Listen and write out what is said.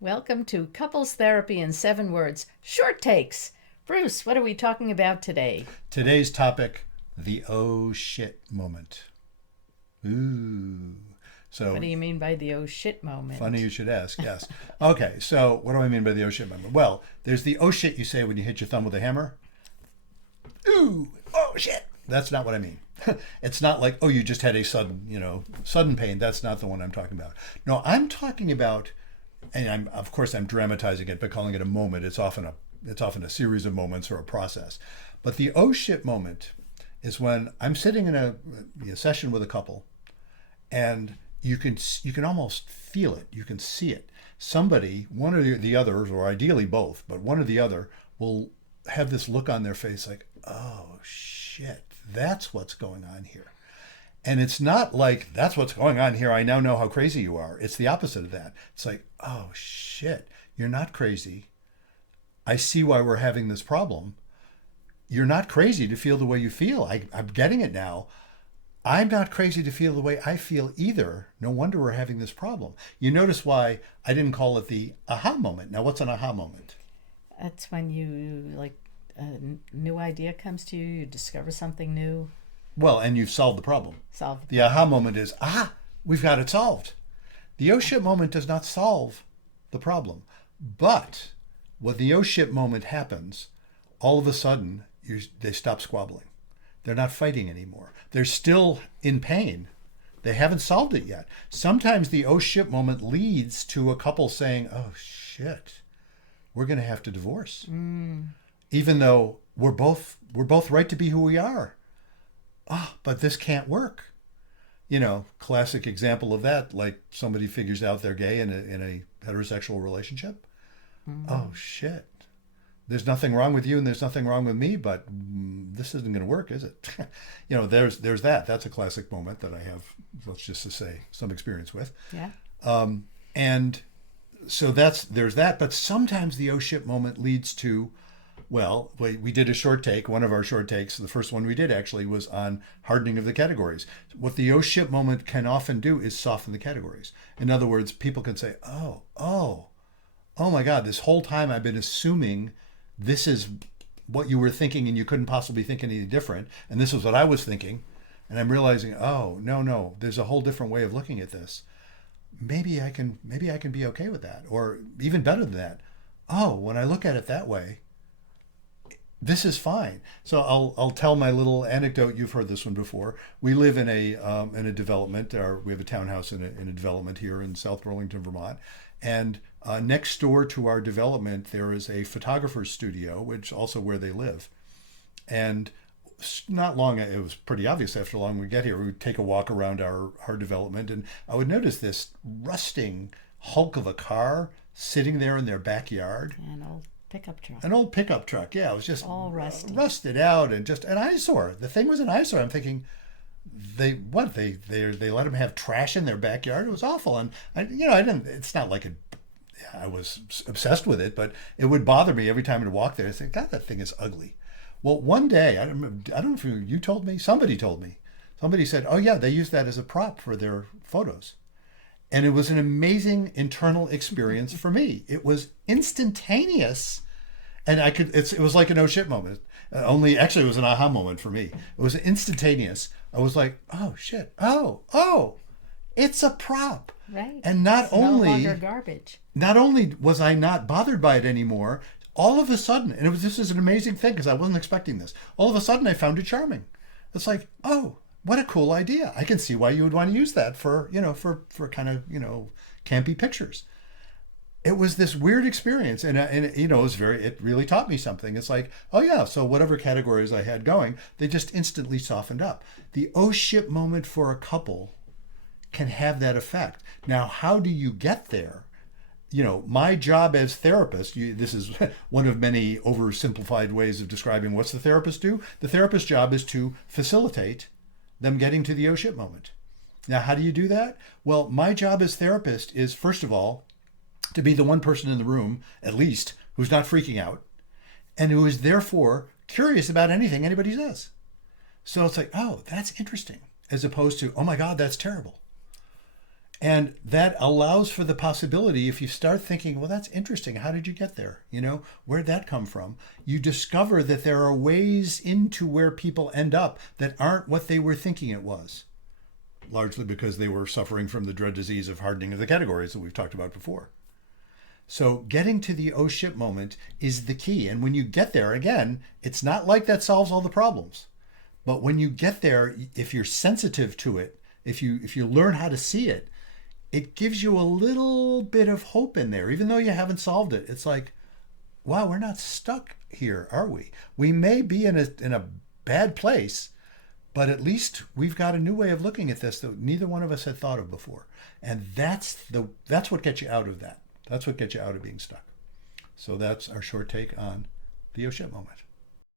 Welcome to Couples Therapy in 7 Words, Short Takes. Bruce, what are we talking about today? Today's topic, the oh shit moment. Ooh. What So do you mean by the oh shit funny moment? you should ask, yes. Okay, so what do I mean by the oh shit moment? Well, there's the oh shit you say when you hit your thumb with a hammer. Ooh, oh shit. That's not what I mean. It's not like, oh, you just had a sudden pain. That's not the one I'm talking about. No, I'm talking about, and of course I'm dramatizing it by calling it a moment. It's often a series of moments or a process. But the oh shit moment is when I'm sitting in a session with a couple, and you can almost feel it. You can see it. Somebody, one or the others, or ideally both, but one or the other will have this look on their face like, oh shit, that's what's going on here. And it's not like, that's what's going on here, I now know how crazy you are. It's the opposite of that. It's like, oh shit, you're not crazy. I see why we're having this problem. You're not crazy to feel the way you feel. I'm getting it now. I'm not crazy to feel the way I feel either. No wonder we're having this problem. You notice why I didn't call it the aha moment. Now, what's an aha moment? That's when a new idea comes to you, you discover something new, Well, and you've solved the problem. solve the The aha problem. moment is, we've got it solved. The oh shit moment does not solve the problem. But when the oh shit moment happens, all of a sudden they stop squabbling. They're not fighting anymore. They're still in pain. They haven't solved it yet. Sometimes the oh shit moment leads to a couple saying, oh shit, we're going to have to divorce. Even though we're both right to be who we are. But this can't work. Classic example of that, like somebody figures out they're gay in a heterosexual relationship. Oh shit. There's nothing wrong with you and there's nothing wrong with me, but this isn't going to work, is it? There's that. That's a classic moment that I have, let's just to say, some experience with. Yeah. And so there's that. But sometimes the oh shit moment leads to, well, we did a short take. One of our short takes, the first one we did actually, was on hardening of the categories. What the oh shit moment can often do is soften the categories. In other words, people can say, oh my God, this whole time I've been assuming this is what you were thinking and you couldn't possibly think any different. And this is what I was thinking. And I'm realizing, oh, no, there's a whole different way of looking at this. Maybe I can be okay with that. Or even better than that. Oh, when I look at it that way, this is fine. So I'll tell my little anecdote. You've heard this one before. We live in a development, or we have a townhouse in a development here in South Burlington, Vermont, and next door to our development there is a photographer's studio, which also where they live. And not long, it was pretty obvious after long we get here, we would take a walk around our development, and I would notice this rusting hulk of a car sitting there in their backyard. An old pickup truck. An old pickup truck, yeah. It was just All rusty. rusted out and just an eyesore. The thing was an eyesore. I'm thinking, they let them have trash in their backyard. It was awful, and I didn't. It's not like I was obsessed with it, but it would bother me every time I'd walk there. I think, God, that thing is ugly. Well, one day, I don't know if you told me. Somebody told me. Somebody said, oh yeah, they use that as a prop for their photos. And it was an amazing internal experience for me. It was instantaneous, and it was like an oh shit moment. Only actually it was an aha moment for me. It was instantaneous. I was like, oh shit, oh, it's a prop. Right. And It's no longer garbage. not only was I not bothered by it anymore, all of a sudden, and this is an amazing thing because I wasn't expecting this. All of a sudden, I found it charming. It's like, oh, what a cool idea! I can see why you would want to use that for kind of campy pictures. It was this weird experience, it really taught me something. It's like, oh yeah, so whatever categories I had going, they just instantly softened up. The oh shit moment for a couple can have that effect. Now, how do you get there? My job as therapist, this is one of many oversimplified ways of describing what's the therapist do. The therapist's job is to facilitate them getting to the oh shit moment. Now, how do you do that? Well, my job as therapist is, first of all, to be the one person in the room, at least, who's not freaking out and who is therefore curious about anything anybody says. So it's like, oh, that's interesting, as opposed to, oh my God, that's terrible. And that allows for the possibility, if you start thinking, well, that's interesting. How did you get there? Where'd that come from? You discover that there are ways into where people end up that aren't what they were thinking it was, largely because they were suffering from the dread disease of hardening of the categories that we've talked about before. So getting to the oh shit moment is the key. And when you get there, again, it's not like that solves all the problems. But when you get there, if you're sensitive to it, if you learn how to see it, it gives you a little bit of hope in there, even though you haven't solved it. It's like, wow, we're not stuck here, are we? We may be in a bad place, but at least we've got a new way of looking at this that neither one of us had thought of before. And that's what gets you out of that. That's what gets you out of being stuck. So that's our short take on the oh shit moment.